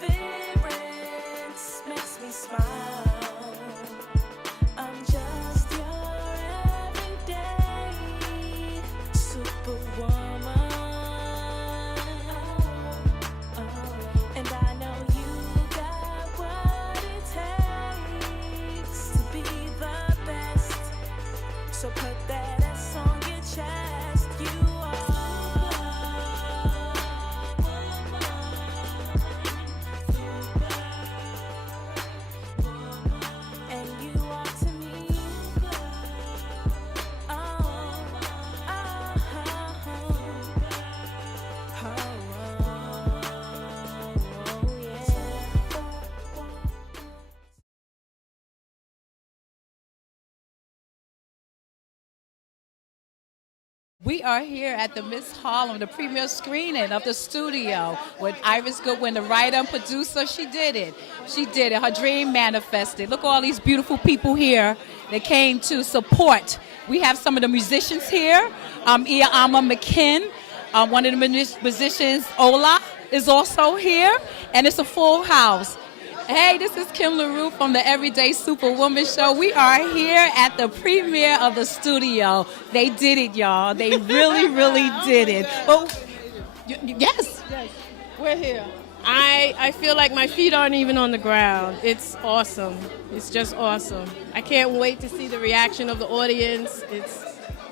perseverance makes me smile. I'm just your everyday superwoman. And I know you got what it takes to be the best. So put that S on your chest. You and you are to me. Oh, yeah. We are here at the Miss Harlem, the premiere screening of The Studio with Iris Goodwin, the writer and producer. She did it. She did it. Her dream manifested. Look at all these beautiful people here that came to support. We have some of the musicians here. Ia Ama McKinn, one of the musicians, Ola, is also here. And it's a full house. Hey, this is Kim LaRue from the Everyday Superwoman Show. We are here at the premiere of The Studio. They did it, y'all. They really, really did it. But yes, We're here. I feel like my feet aren't even on the ground. It's awesome. It's just awesome. I can't wait to see the reaction of the audience. It's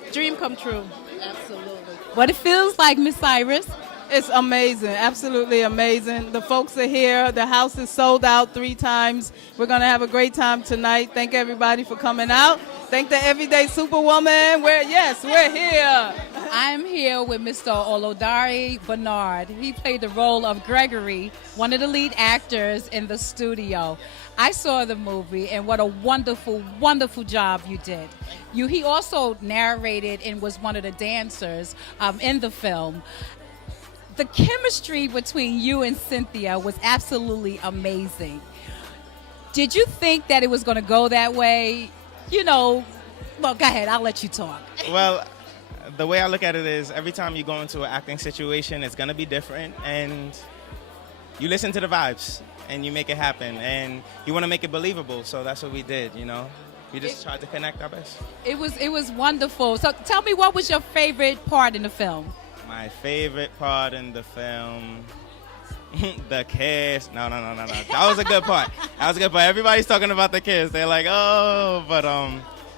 a dream come true. absolutely. What it feels like, Miss Iris. It's amazing, absolutely amazing. The folks are here. The house is sold out 3 times. We're going to have a great time tonight. Thank everybody for coming out. Thank the Everyday Superwoman. We're here. I'm here with Mr. Olodare Bernard. He played the role of Gregory, one of the lead actors in The Studio. I saw the movie, and what a wonderful, wonderful job you did. He also narrated and was one of the dancers in the film. The chemistry between you and Cynthia was absolutely amazing. Did you think that it was going to go that way? Well, go ahead. I'll let you talk. Well, the way I look at it is every time you go into an acting situation, it's going to be different, and you listen to the vibes and you make it happen, and you want to make it believable. So that's what we did, We just tried to connect our best. It was wonderful. So tell me, what was your favorite part in the film? My favorite part in the film, the kiss. No. That was a good part. Everybody's talking about the kiss. They're like, oh, but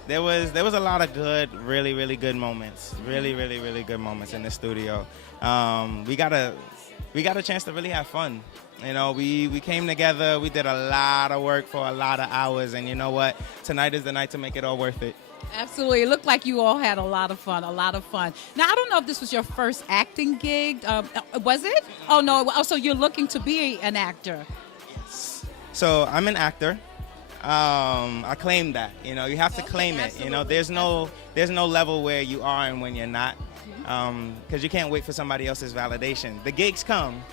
there was a lot of good, really, really good moments. Really, really, really good moments in the studio. We got a chance to really have fun. We came together. We did a lot of work for a lot of hours, and you know what? Tonight is the night to make it all worth it. Absolutely. It looked like you all had a lot of fun. Now, I don't know if this was your first acting gig. Was it? Oh, no. Oh, so you're looking to be an actor. So I'm an actor. I claim that. You have to claim it. There's no level where you are and when you're not, because you can't wait for somebody else's validation. The gigs come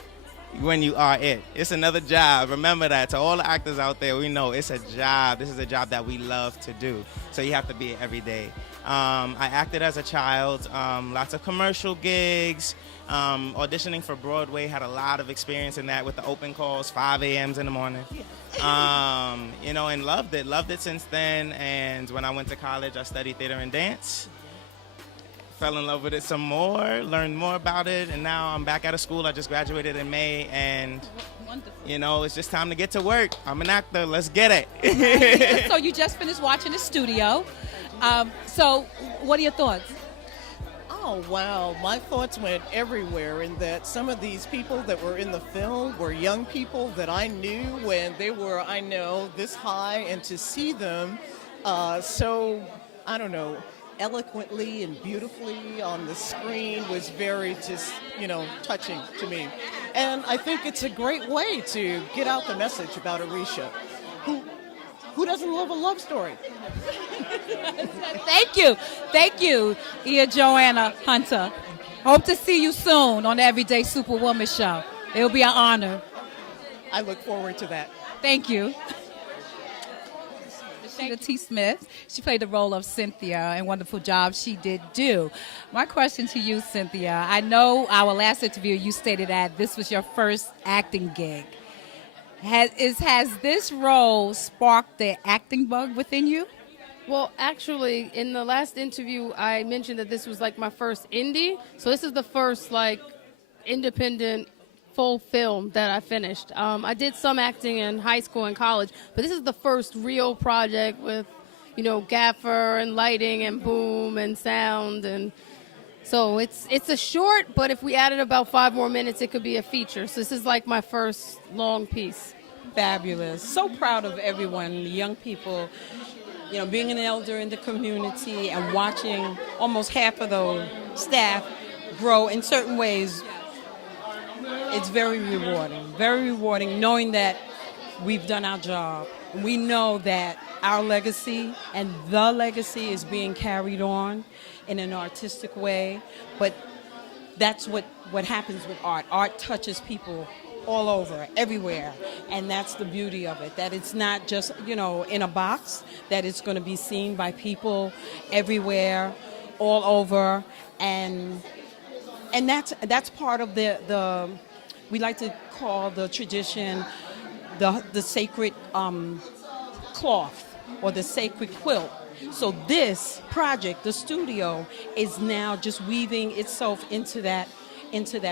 when you are it. It's another job. Remember that. To all the actors out there, we know it's a job. This is a job that we love to do. So you have to be it every day. I acted as a child, lots of commercial gigs, auditioning for Broadway, had a lot of experience in that with the open calls, 5 a.m.s in the morning. And loved it since then. And when I went to college, I studied theater and dance. Fell in love with it some more, learned more about it, and now I'm back out of school. I just graduated in May, and it's just time to get to work. I'm an actor. Let's get it. So you just finished watching The Studio. So what are your thoughts? Oh, wow. My thoughts went everywhere in that some of these people that were in the film were young people that I knew when they were, this high, and to see them eloquently and beautifully on the screen was very just, touching to me. And I think it's a great way to get out the message about Arisha. Who doesn't love a love story? Thank you, Ia Joanna Hunter. Hope to see you soon on the Everyday Superwoman Show. It'll be an honor. I look forward to that. Thank you. Rashida T. Smith. She played the role of Cynthia, and wonderful job she did do. My question to you, Cynthia, I know our last interview you stated that this was your first acting gig. Has this role sparked the acting bug within you? Well, actually, in the last interview, I mentioned that this was like my first indie. So this is the first like independent full film that I finished. I did some acting in high school and college, but this is the first real project with, you know, gaffer and lighting and boom and sound, and so it's a short. But if we added about 5 more minutes, it could be a feature. So this is like my first long piece. Fabulous. So proud of everyone, the young people, you know, being an elder in the community and watching almost half of the staff grow in certain ways. It's very rewarding knowing that we've done our job. We know that our legacy and the legacy is being carried on in an artistic way, but that's what happens with art. Art touches people all over, everywhere, and that's the beauty of it, that it's not just, you know, in a box, that it's going to be seen by people everywhere, all over, and that's part of the we like to call the tradition the sacred cloth or the sacred quilt. So this project, the studio, is now just weaving itself into that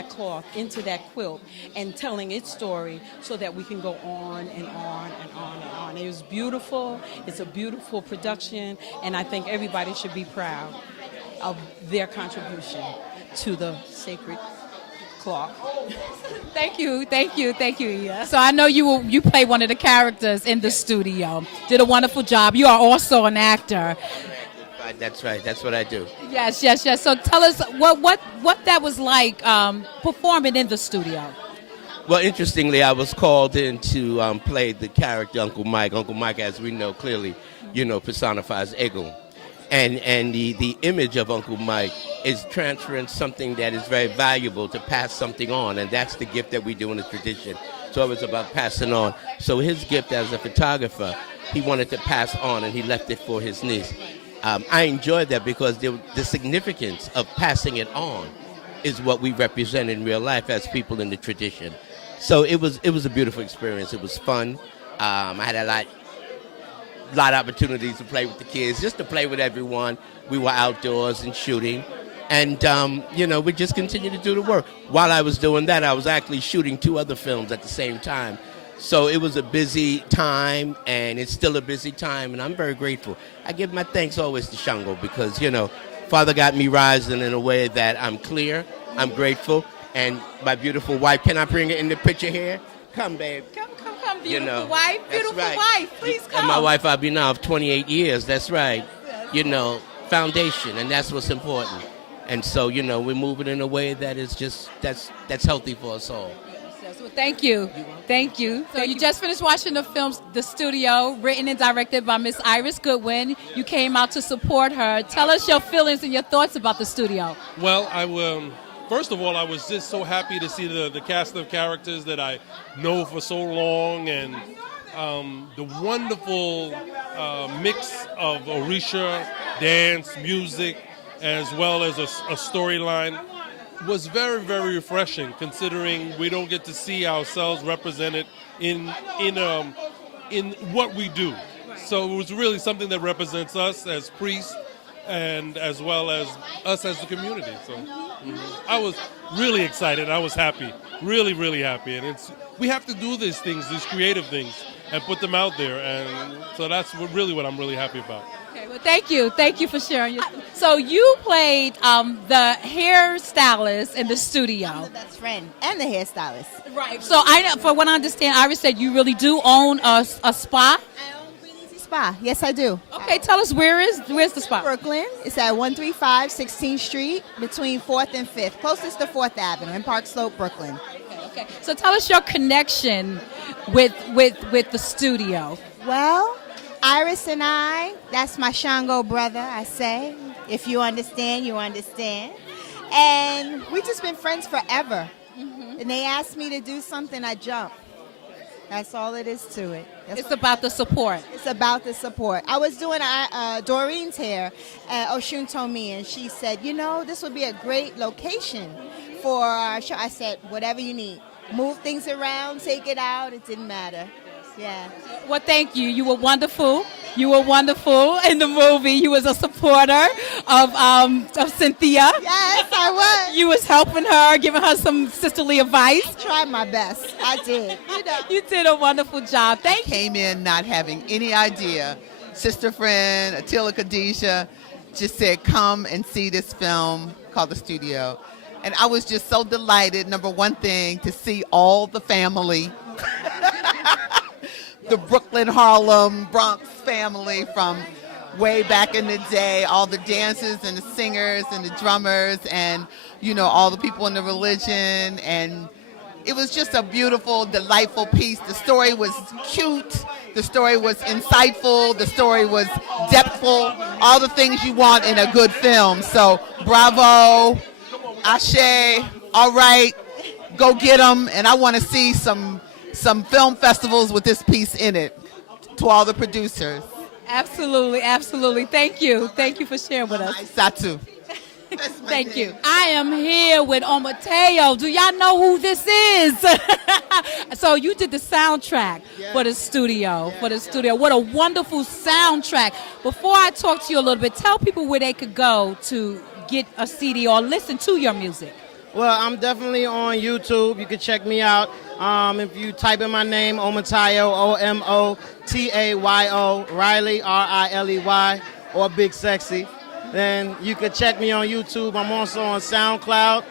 cloth, into that quilt, and telling its story so that we can go on and on and on and on. It was beautiful. It's a beautiful production, and I think everybody should be proud of their contribution to the sacred cloth. Thank you. Yeah. So I know you play one of the characters in the studio. Did a wonderful job. You are also an actor. That's right. That's what I do. Yes. So tell us what that was like performing in the studio. Well, interestingly, I was called in to play the character Uncle Mike. Uncle Mike, as we know clearly, you know, personifies Egun. And the image of Uncle Mike is transferring something that is very valuable to pass something on, and that's the gift that we do in the tradition. So it was about passing on. So his gift as a photographer, he wanted to pass on, and he left it for his niece. I enjoyed that because the significance of passing it on is what we represent in real life as people in the tradition. So it was a beautiful experience. It was fun. I had a lot of opportunities to play with the kids, just to play with everyone. We were outdoors and shooting. And, you know, we just continued to do the work. While I was doing that, I was actually shooting 2 other films at the same time. So it was a busy time, and it's still a busy time, and I'm very grateful. I give my thanks always to Shango because, you know, Father got me rising in a way that I'm clear, I'm grateful, and my beautiful wife, can I bring her in the picture here? Come, babe. Come, beautiful You know, wife. Beautiful that's right. wife. Please come. And my wife, I've been now of 28 years. That's right. You know, foundation, and that's what's important. And so, you know, we're moving in a way that is just, that's healthy for us all. Yes, well, thank you. So you just finished watching the film The Studio, written and directed by Miss Iris Goodwin. You came out to support her. Tell us your feelings and your thoughts about The Studio. Well, first of all, I was just so happy to see the cast of characters that I know for so long, and the wonderful mix of Orisha, dance, music, as well as a storyline was very, very refreshing, considering we don't get to see ourselves represented in what we do. So it was really something that represents us as priests, and as well as us as the community. So I was really excited. I was happy, really, really happy. And we have to do these things, these creative things, and put them out there. And so that's really what I'm really happy about. Okay, well, thank you. Thank you for sharing. So you played the hairstylist in the studio. Best friend and the hairstylist. Right. So for what I understand, Iris said you really do own a spa. I own Green Easy Spa. Yes, I do. Okay, tell us where's the spa? Brooklyn. It's at 135 16th Street between 4th and 5th, closest to 4th Avenue in Park Slope, Brooklyn. Okay. So tell us your connection with the studio. Well, Iris and I, that's my Shango brother, I say. If you understand, you understand. And we've just been friends forever. Mm-hmm. And they asked me to do something, I jump. That's all it is to it. It's about the support. It's about the support. I was doing Doreen's hair at Oshun told me, and she said, you know, this would be a great location for our show. I said, whatever you need. move things around, take it out. It didn't matter. Yeah. Well, thank you. You were wonderful. You were wonderful in the movie. You was a supporter of Cynthia. Yes, I was. You was helping her, giving her some sisterly advice. Tried my best. I did. You did a wonderful job. Thank you. Came in not having any idea. Sister friend, Attila Khadijah, just said, come and see this film called The Studio. And I was just so delighted, number one thing, to see all the family. The Brooklyn, Harlem, Bronx family from way back in the day, all the dancers and the singers and the drummers and, you know, all the people in the religion. And it was just a beautiful, delightful piece. The story was cute. The story was insightful. The story was depthful. All the things you want in a good film. So bravo, Ashe, all right, go get them. And I want to see some film festivals with this piece in it. To all the producers. Absolutely, absolutely. Thank you. Thank you for sharing with us. Satu. Thank you. I am here with Omateo. Do y'all know who this is? So you did the soundtrack for the studio. What a wonderful soundtrack. Before I talk to you a little bit, tell people where they could go to get a CD or listen to your music. Well, I'm definitely on YouTube. You can check me out. If you type in my name, Omotayo, Omotayo, Riley, Riley, or Big Sexy, then you can check me on YouTube. I'm also on SoundCloud.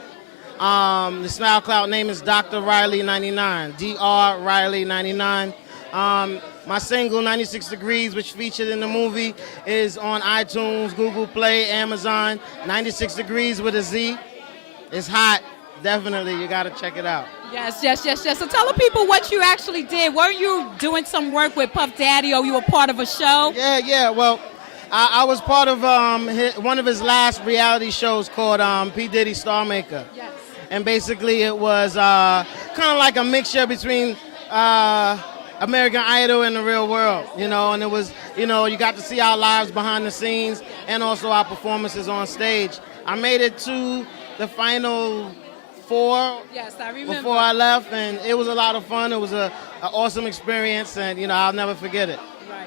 The SoundCloud name is Dr. Riley 99, Dr. Riley 99. My single, 96 Degrees, which featured in the movie, is on iTunes, Google Play, Amazon. 96 Degrees with a Z. It's hot. Definitely, you got to check it out. Yes. So tell the people what you actually did. Were you doing some work with Puff Daddy, or you were part of a show? Yeah. Well, I was part of one of his last reality shows called P. Diddy Star Maker. Yes. And basically it was kind of like a mixture between American Idol and the real world, you know, and it was, you know, you got to see our lives behind the scenes and also our performances on stage. I made it to the final 4 Yes, I remember. before I left, and it was a lot of fun. It was an awesome experience, and, you know, I'll never forget it.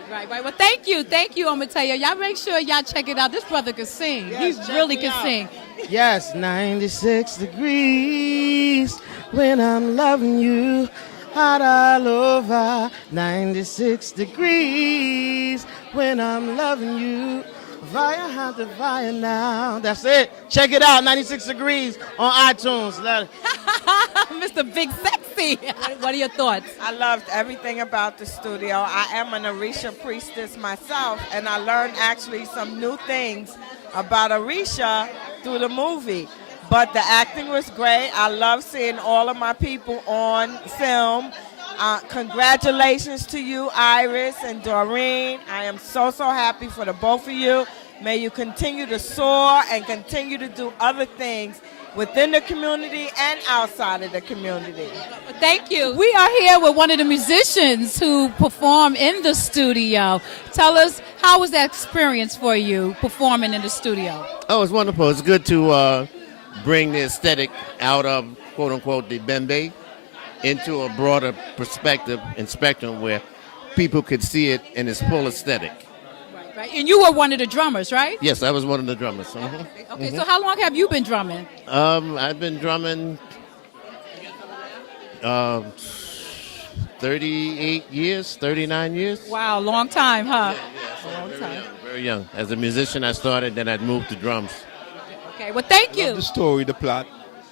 Right. Well, thank you, Omateo. Y'all make sure y'all check it out. This brother can sing. Yes, He really check me can out. sing. Yes, 96 degrees when I'm loving you. Hot all over. 96 degrees when I'm loving you. Fire have to fire now. That's it. Check it out. 96 Degrees on iTunes. Mr. Big Sexy. What are your thoughts? I loved everything about the studio. I am an Orisha priestess myself, and I learned actually some new things about Orisha through the movie. But the acting was great. I love seeing all of my people on film. Congratulations to you, Iris and Doreen. I am so happy for the both of you. May you continue to soar and continue to do other things within the community and outside of the community. Thank you. We are here with one of the musicians who perform in the studio. Tell us, how was that experience for you performing in the studio? Oh, it's wonderful. It's good to bring the aesthetic out of, quote unquote, the Bembe into a broader perspective and spectrum where people could see it in its full aesthetic. Right. And you were one of the drummers, right? Yes, I was one of the drummers. Okay, so how long have you been drumming? I've been drumming 38 years, 39 years. Wow, long time, huh? Very young. As a musician, I started, then I moved to drums. Okay, well, thank I you. love the story, the plot,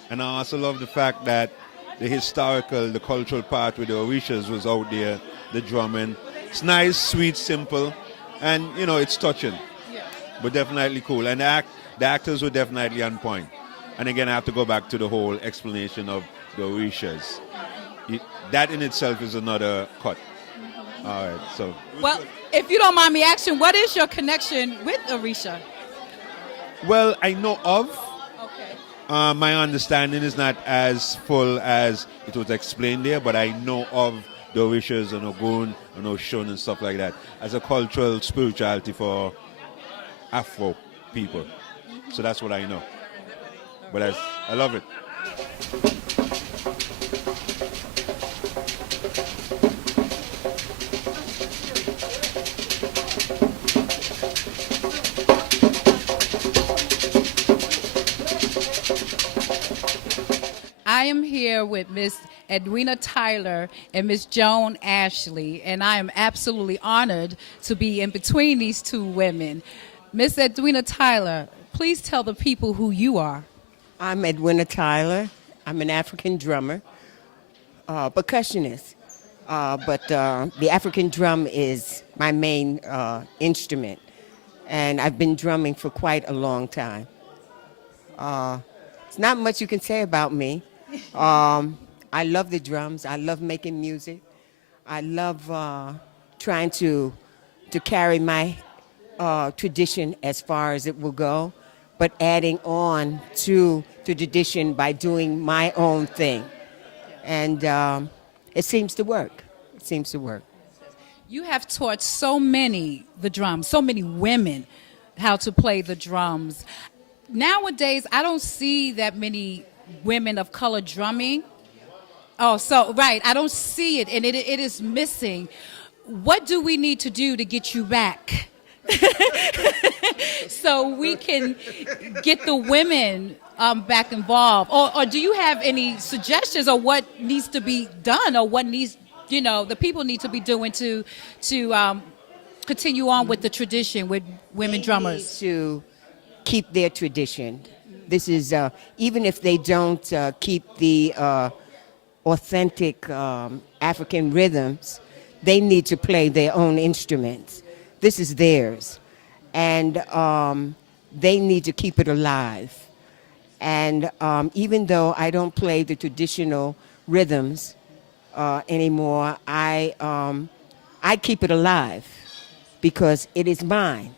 and I also love the fact that the historical, the cultural part with the Orishas was out there, the drumming. It's nice, sweet, simple, and, you know, it's touching, but definitely cool. And the actors were definitely on point. And again, I have to go back to the whole explanation of the Orishas. That in itself is another cut. All right, so. Well, if you don't mind me asking, what is your connection with Orisha? Well, I know of. Okay. My understanding is not as full as it was explained there, but I know of the Orishas and Ogun and Oshun and stuff like that as a cultural spirituality for Afro people. So that's what I know. But I love it. I am here with Miss Edwina Tyler and Miss Joan Ashley, and I am absolutely honored to be in between these two women. Miss Edwina Tyler, please tell the people who you are. I'm Edwina Tyler. I'm an African drummer, percussionist, but the African drum is my main instrument, and I've been drumming for quite a long time. It's not much you can say about me. I love the drums. I love making music. I love trying to carry my tradition as far as it will go, but adding on to the tradition by doing my own thing. And it seems to work. It seems to work. You have taught so many the drums, so many women how to play the drums. Nowadays, I don't see that many women of color drumming. Oh, so, right, I don't see it, and it is missing. What do we need to do to get you back? So we can get the women back involved. Or do you have any suggestions of what needs to be done, or what needs, the people need to be doing to continue on with the tradition with women drummers? To keep their tradition. This is, even if they don't keep the authentic African rhythms, they need to play their own instruments. This is theirs. And they need to keep it alive. And even though I don't play the traditional rhythms anymore, I keep it alive because it is mine.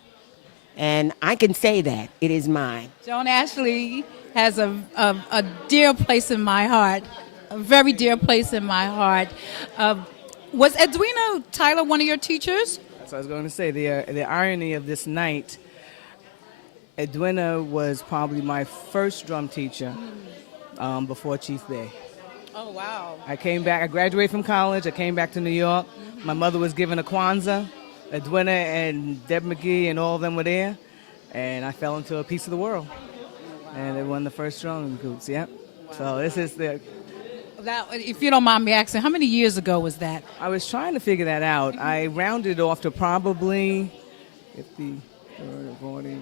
And I can say that it is mine. Joan Ashley has a dear place in my heart, a very dear place in my heart. Was Edwina Tyler one of your teachers? So I was going to say, the irony of this night, Edwina was probably my first drum teacher before Chief Bey. Oh, wow. I graduated from college, I came back to New York. My mother was given a Kwanzaa. Edwina and Deb McGee and all of them were there, and I fell into a piece of the world. And they won the first drum groups, yep. Wow. So this is Now, if you don't mind me asking, how many years ago was that? I was trying to figure that out. I rounded off to probably 50, 40,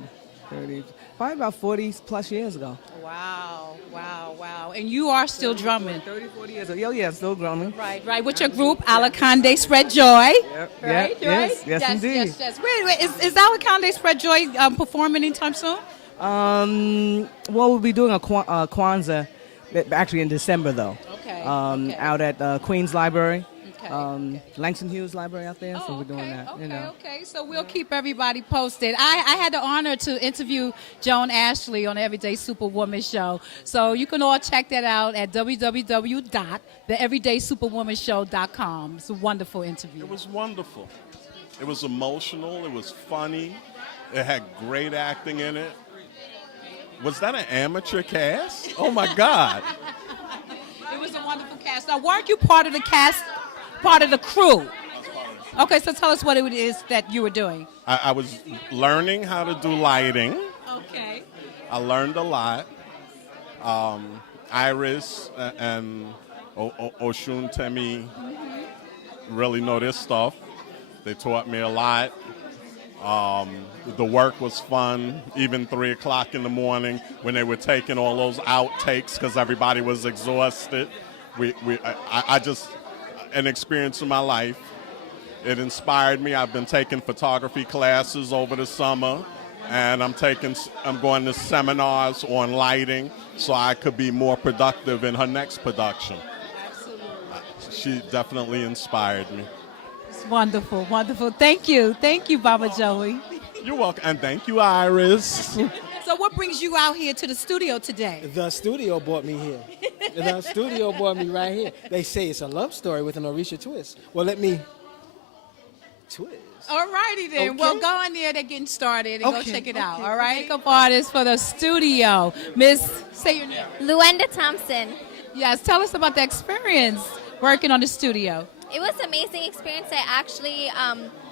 30, probably about 40 plus years ago. Wow, wow, wow. And you are still drumming. 30, 40 years ago. Yeah, still drumming. Right. With your group, Alakande Spread Joy. Yep. Right? Yes, indeed. Yes. Wait. Is Alakande Spread Joy performing anytime soon? Well, we'll be doing a Kwanzaa, actually in December, though. Okay. Out at Queens Library. Langston Hughes Library out there, so we're doing that. Okay. So we'll keep everybody posted. I had the honor to interview Joan Ashley on the Everyday Superwoman show. So you can all check that out at www.theeverydaysuperwomanshow.com. It's a wonderful interview. It was wonderful. It was emotional. It was funny. It had great acting in it. Was that an amateur cast? Oh, my God. It was a wonderful cast. Now, weren't you part of the cast, part of the crew? Okay, so tell us what it is that you were doing. I was learning how to do lighting. Okay. I learned a lot. Iris and Oshun Temi really know this stuff. They taught me a lot. The work was fun, even 3 o'clock in the morning when they were taking all those outtakes because everybody was exhausted. I just, an experience of my life. It inspired me. I've been taking photography classes over the summer, and I'm going to seminars on lighting so I could be more productive in her next production. Absolutely. She definitely inspired me. It's wonderful. Thank you, Baba Joey. You're welcome, and thank you, Iris. So what brings you out here to the studio today? The studio brought me here. The studio brought me right here. They say it's a love story with an Orisha twist. Well, let me twist. All righty then. Okay. Well, go in there. They're getting started and go Okay, check it out. okay, All right. Makeup artist for the studio. Miss, say your name. Luenda Thompson. Yes. Tell us about the experience working on the studio. It was an amazing experience. I actually,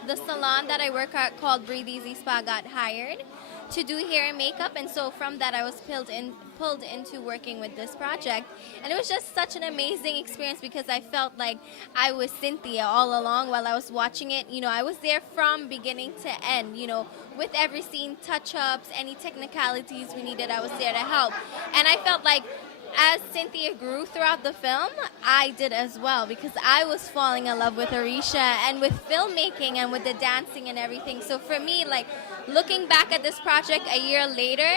the salon that I work at called Breathe Easy Spa got hired to do hair and makeup, and so from that I was pulled into working with this project, and it was just such an amazing experience because I felt like I was Cynthia all along while I was watching it. You know, I was there from beginning to end, you know, with every scene, touch-ups, any technicalities we needed, I was there to help. And I felt like as Cynthia grew throughout the film, I did as well, because I was falling in love with Orisha and with filmmaking and with the dancing and everything. So for me, like, looking back at this project a year later,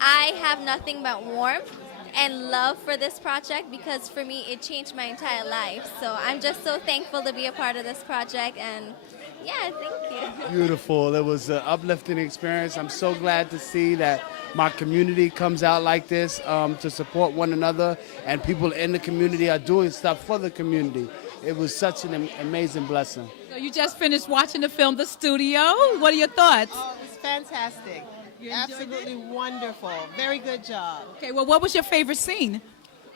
I have nothing but warmth and love for this project, because for me it changed my entire life. So I'm just so thankful to be a part of this project, and yeah, thank you. Beautiful. It was an uplifting experience. I'm so glad to see that my community comes out like this to support one another, and people in the community are doing stuff for the community. It was such an amazing blessing. So you just finished watching the film The Studio. What are your thoughts? Oh, it was fantastic. Absolutely wonderful. Very good job. Okay, well, what was your favorite scene?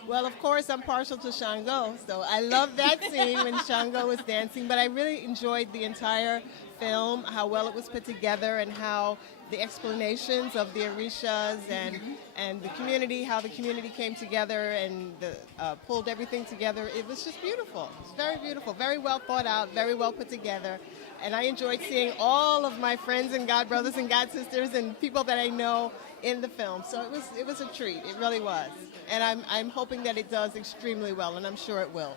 Well, of course, I'm partial to Shango, so I love that scene when Shango was dancing, but I really enjoyed the entire film, how well it was put together, and how the explanations of the Orishas and the community, how the community came together and pulled everything together. It was just beautiful. It's very beautiful, very well thought out, very well put together. And I enjoyed seeing all of my friends and god brothers and god sisters and people that I know in the film. So it was a treat. It really was. And I'm hoping that it does extremely well, and I'm sure it will.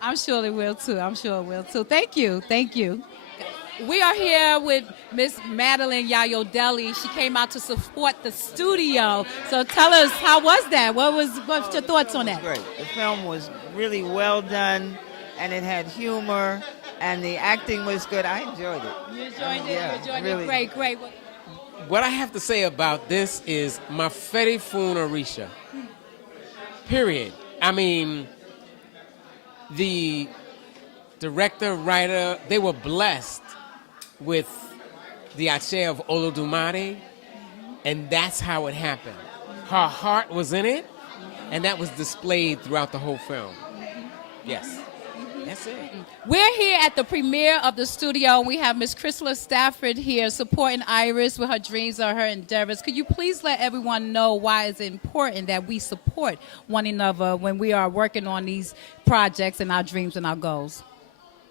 I'm sure it will too. I'm sure it will too. Thank you. Thank you. We are here with Miss Madeline Yayo-Deli. She came out to support the studio. So tell us, how was that? What's your thoughts on that? Great. The film was really well done, and it had humor, and the acting was good. I enjoyed it. You enjoyed it? Yeah, You enjoyed really. it? Great, great. What I have to say about this is Mafere Fun Orisha. Period. I mean, the director, writer, they were blessed with the Ache of Olodumare, and that's how it happened. Her heart was in it, and that was displayed throughout the whole film. Yes. That's it. We're here at the premiere of the studio. We have Miss Chrysler Stafford here supporting Iris with her dreams or her endeavors. Could you please let everyone know why it's important that we support one another when we are working on these projects and our dreams and our goals?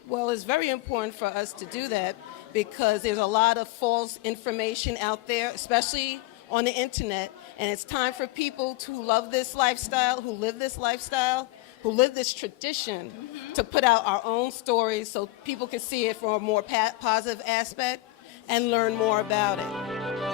Well, it's very important for us to do that because there's a lot of false information out there, especially on the internet, and it's time for people who love this lifestyle, who live this lifestyle, who live this tradition, to put out our own stories so people can see it from a more positive aspect and learn more about it.